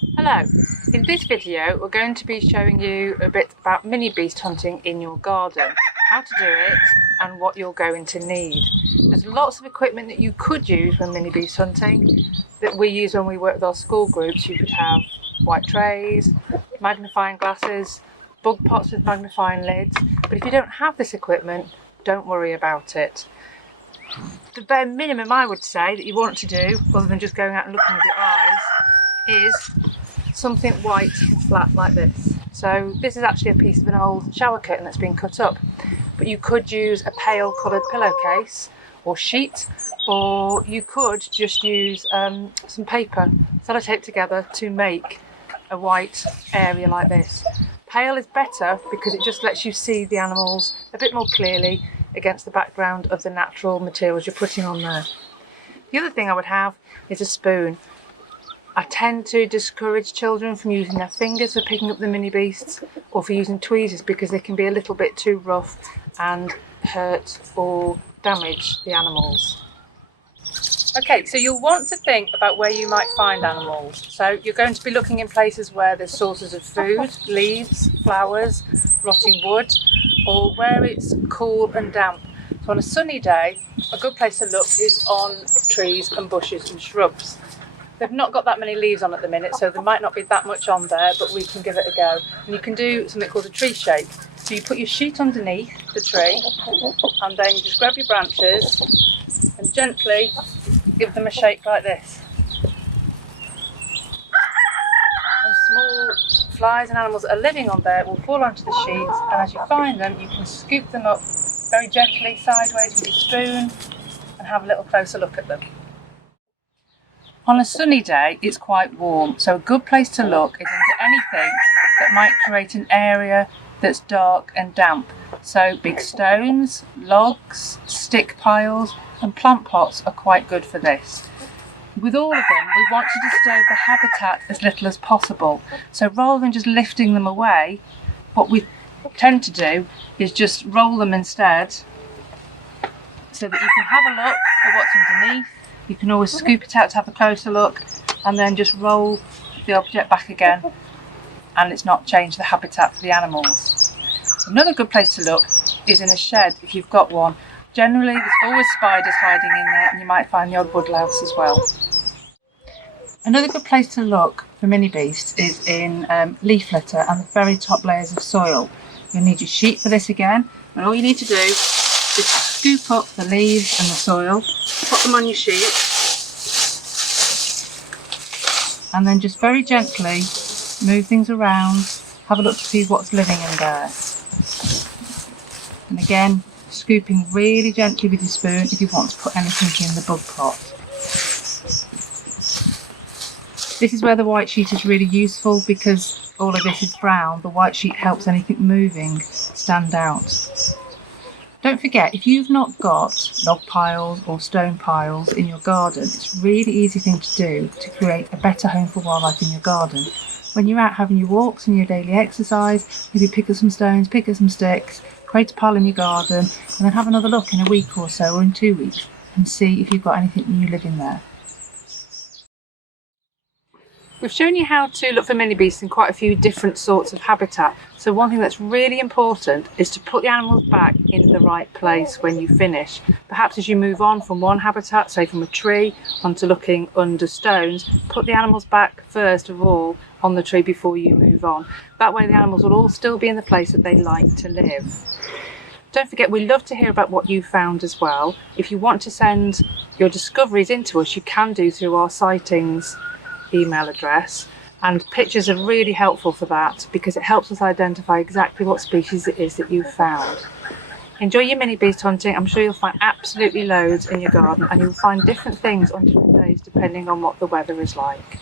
Hello, in this video we're going to be showing you a bit about mini beast hunting in your garden, how to do it and what you're going to need. There's lots of equipment that you could use for mini beast hunting that we use when we work with our school groups. You could have white trays, magnifying glasses, bug pots with magnifying lids, but if you don't have this equipment, don't worry about it. The bare minimum I would say that you want to do, other than just going out and looking with your eyes, is something white and flat like this. So this is actually a piece of an old shower curtain that's been cut up, but you could use a pale coloured pillowcase or sheet, or you could just use some paper sellotape together to make a white area like this. Pale is better because it just lets you see the animals a bit more clearly against the background of the natural materials you're putting on there. The other thing I would have is a spoon. I tend to discourage children from using their fingers for picking up the mini beasts or for using tweezers because they can be a little bit too rough and hurt or damage the animals. Okay, so you'll want to think about where you might find animals. So you're going to be looking in places where there's sources of food, leaves, flowers, rotting wood, or where it's cool and damp. So on a sunny day, a good place to look is on trees and bushes and shrubs. They've not got that many leaves on at the minute, so there might not be that much on there, but we can give it a go. And you can do something called a tree shake. So you put your sheet underneath the tree, and then you just grab your branches and gently give them a shake like this. And small flies and animals that are living on there will fall onto the sheet, and as you find them, you can scoop them up very gently sideways with your spoon and have a little closer look at them. On a sunny day, it's quite warm, so a good place to look is under anything that might create an area that's dark and damp. So big stones, logs, stick piles and plant pots are quite good for this. With all of them, we want to disturb the habitat as little as possible. So rather than just lifting them away, what we tend to do is just roll them instead so that you can have a look at what's underneath. You can always scoop it out to have a closer look and then just roll the object back again, and it's not changed the habitat for the animals. Another good place to look is in a shed if you've got one. Generally there's always spiders hiding in there, and you might find the odd woodlouse as well. Another good place to look for mini beasts is in leaf litter and the very top layers of soil. You'll need your sheet for this again, and all you need to do is scoop up the leaves and the soil, put them on your sheet, and then just very gently move things around, have a look to see what's living in there. And again, scooping really gently with your spoon if you want to put anything in the bug pot. This is where the white sheet is really useful because all of this is brown. The white sheet helps anything moving stand out. Don't forget, if you've not got log piles or stone piles in your garden, it's a really easy thing to do to create a better home for wildlife in your garden. When you're out having your walks and your daily exercise, maybe pick up some stones, pick up some sticks, create a pile in your garden, and then have another look in a week or so or in 2 weeks and see if you've got anything new living there. We've shown you how to look for mini beasts in quite a few different sorts of habitat. So one thing that's really important is to put the animals back in the right place when you finish. Perhaps as you move on from one habitat, say from a tree, onto looking under stones, put the animals back first of all on the tree before you move on. That way the animals will all still be in the place that they like to live. Don't forget, we love to hear about what you found as well. If you want to send your discoveries in to us, you can do through our sightings email address, and pictures are really helpful for that because it helps us identify exactly what species it is that you've found. Enjoy your mini beast hunting. I'm sure you'll find absolutely loads in your garden, and you'll find different things on different days depending on what the weather is like.